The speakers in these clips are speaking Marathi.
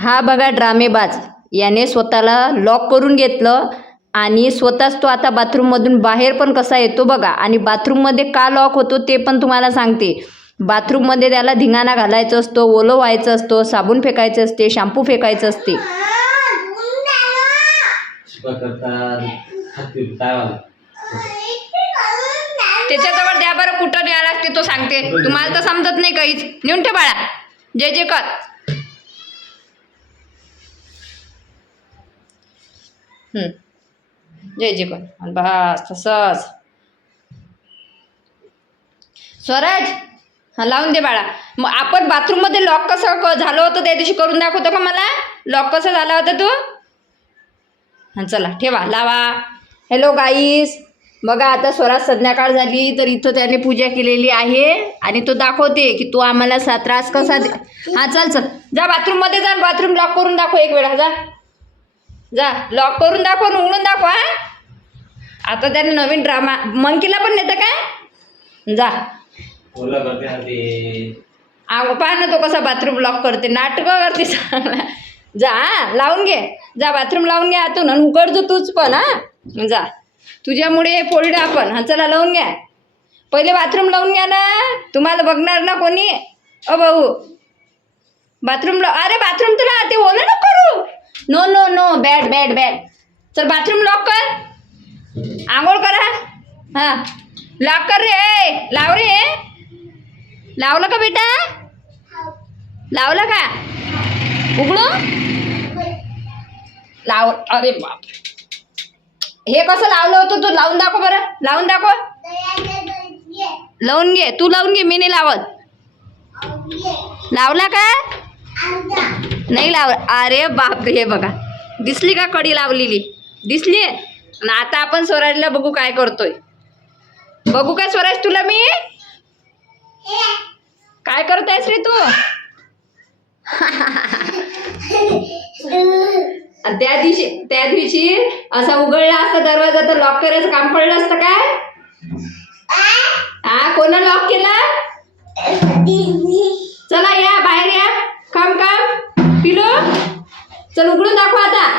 हा बघा ड्रामेबाज, याने स्वतःला लॉक करून घेतलं आणि स्वतःच तो आता बाथरूममधून बाहेर पण कसा येतो बघा. आणि बाथरूममध्ये का लॉक होतो ते पण तुम्हाला सांगते. बाथरूममध्ये त्याला धिंगाणा घालायचं असतो, ओलं व्हायचं असतो, साबण फेकायचं असते, शॅम्पू फेकायचं असते. त्याच्याजवळ द्या बरं, कुठं द्यायला लागते तो सांगते. तुम्हाला तर समजत नाही काहीच. नेऊन ठेव बाळा, जे जे कर. जय जे कर बस तसंच. स्वराज, हा लावून दे बाळा. मग आपण बाथरूममध्ये लॉक कसं झालं होतं त्या दिवशी करून दाखवतो का मला? लॉक कसं झाला होता तू? हां चला ठेवा, लावा. हॅलो गाईस, बघा आता स्वराज संध्याकाळ झाली तर इथं त्याने पूजा केलेली आहे आणि तो दाखवते की तो आम्हाला त्रास कसा हां चल चल जा बाथरूममध्ये जा, बाथरूम लॉक करून दाखव एक वेळा. जा जा, लॉक करून दाखव, उघडून दाखव. आता त्याने नवीन ड्रामा, मंकीला पण नेतं काय? जा पहा ना तो कसा बाथरूम लॉक करते, नाटकं करते. जा लावून घे, जा बाथरूम लावून घ्या आतून आणि उघडजो तूच पण. हां जा, तुझ्यामुळे फोल्ड आपण. हां चला लावून घ्या, पहिले बाथरूम लावून घ्या ना, तुम्हाला बघणार ना कोणी. भाऊ बाथरूम अरे बाथरूम तुला ते ओलं नको करू. No no no, bad bad bad. चल बाथरूम लॉक कर, आंघोळ करा. हां लॉक कर रे, लाव रे. लावलं का बेटा? लावलं का? उघडू लाव. अरे बाप, हे कसं लावलं होतं तू? लावून दाखव बरं, लावून दाखव. लावून घे, तू लावून घे, मी नाही लावत. लावला का? नाही लाव. अरे बाप, हे बघा दिसली का कडी लावलेली? दिसली. आणि आता आपण स्वराजला बघू काय करतोय. बघू का स्वराज तुला मी? काय करत आहेस रे तू? त्या दिवशी असा उघडला असता दरवाजा तर लॉक करायचं काम पडलं असतं काय? हा कोणा लॉक केला? चला या बाहेर या, काम काम पिलो. चल उघडून दाखव आता.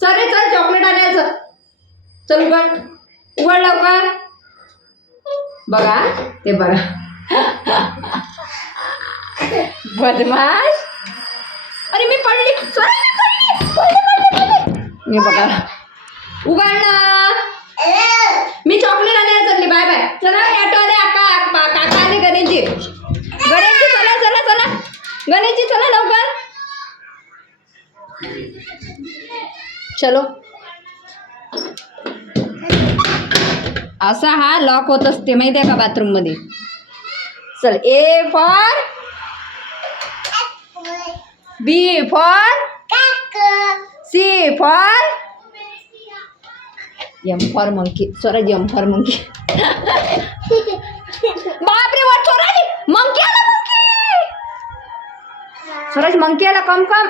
चल रे चल, चॉकलेट आणायचं. चल उघड, उघड लवकर. बघा ते बघा, बदमाश. अरे मी पडली, मी बघा. उघड ना, मी चॉकलेट आणायला चालली. Bye bye. चला ऑटो आले, काका आले. गणेशजी चला चला चला, गणेशजी चला लवकर. चलो. असा हा लॉक होत असते माहिती आहे का बाथरूम मध्ये. चल, A for B for C for M for monkey. Swaraj M for monkey. बापरे वर स्वराज मंकी आला, मंकी. स्वराज मंकी आला, कम कम.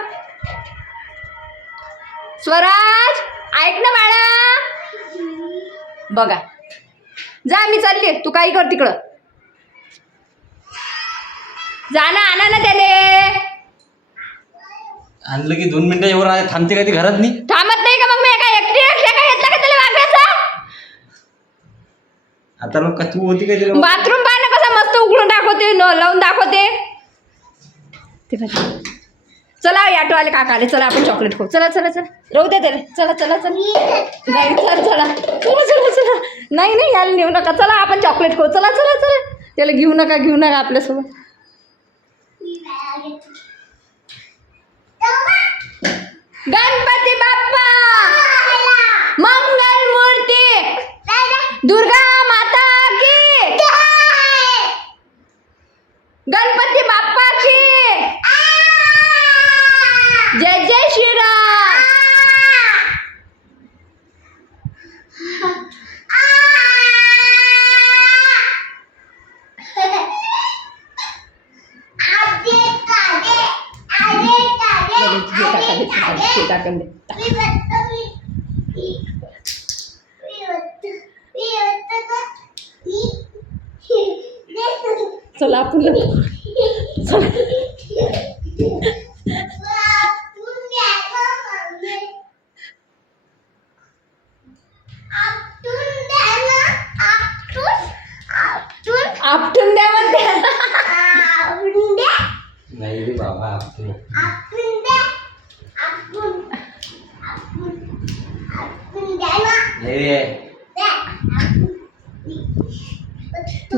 स्वराज ऐक ना बाळा, बघा जा, मी चालली, तू काही कर तिकडं. जा ना, आणा ना त्याले. आणलं की 2 मिनिटं एवढं आहे, थांबते का ती घरात? नाही थांबत नाही का? मग मी काय एकटी काय घेतला का त्याला वागायचा? आता मग का तू होती काय तिला? बाथरूम पाहा ना कसा मस्त उघडून दाखवते, लावून दाखवते. चला ऑटो आले, काका आले. चला आपण चॉकलेट खाऊ. चला चला चला, राहू दे त्याला. चला चला चला, नाही चला चला चला चला चला, नाही नाही याला नेऊ नका. चला आपण चॉकलेट खाऊ. चला चला चला, त्याला घेऊ नका आपल्यासोबत. गणपती बाप्पा मंगल मूर्ती, दुर्गा माता की, गणपती बाप्पा की जय जय श्रीराम. चला आपण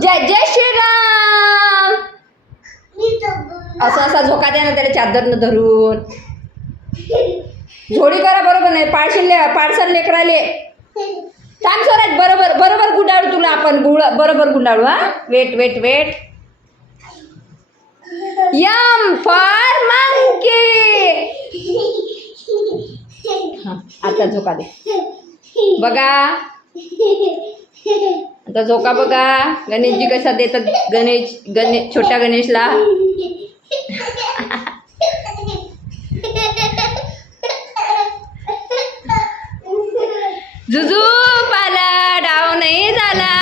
जय जय श्रीराम. असा झोका द्या ना त्याला चादरनं धरून. झोडी करा बरोबर नाही पाडसाल लेकराले. थांब स्वराज बरोबर गुंडाळू तुला आपण बरोबर गुंडाळू. हा wait wait wait. M for monkey. आता झोका दे बघा. आता झोका बघा. गणेशजी कसा देतात गणेश छोट्या गणेशला. जुजू पाला डाव नाही झाला.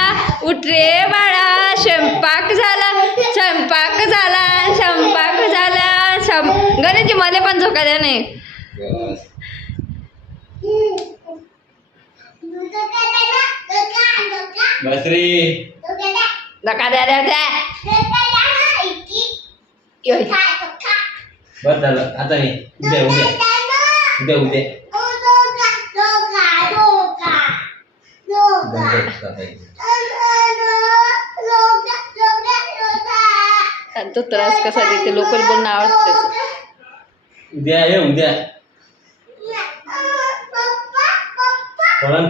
उठ रे बाळा. स्वयंपाक झाला. गणेशजी मला पण झोका द्या नाही. बस रे. धक्का द्या बस झालं आता नाही. उद्या तो त्रास कसा देते. लोकल बोलणं आवडतं. उद्या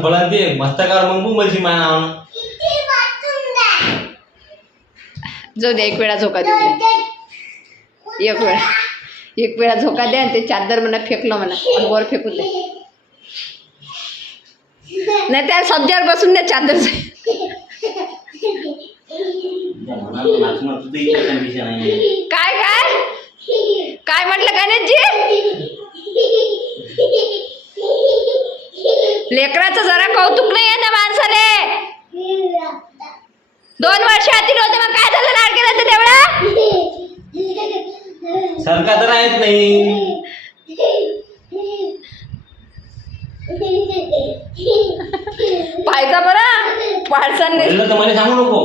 फळान ते मस्तकार मग मुंबईची माया. जाऊ दे. एक वेळा झोका दे. एक वेळा झोका द्या. ते चादर म्हणा फेकलं म्हणा. आणि वर फेकून दे. नाही त्या सब्जावर बसून द्या चादर. काय काय काय म्हटलं गणेशजी. लेकराचं जरा कौतुक नाही आहे ना माणसाले. 2 वर्ष आधी नव्हते मग काय झालं. लाड केला तर तेवढा सरकार तर आहेत नाही. पाहायचा बरं पाडसांनी. तर मला सांगू नको.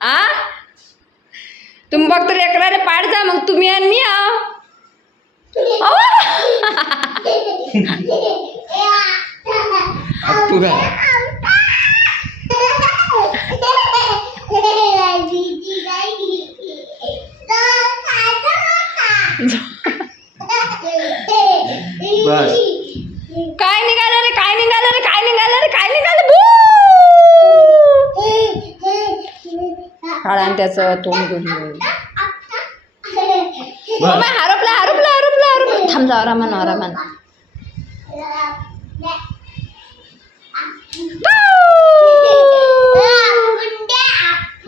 आ तुम्ही फक्त लेकराने पाडजा. मग तुम्ही आणि मी आहो. तू काय बस. काय निघालं रे. काढा त्याचं तोंड घेऊन. हरपला. थांब जा. आरामान.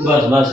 बस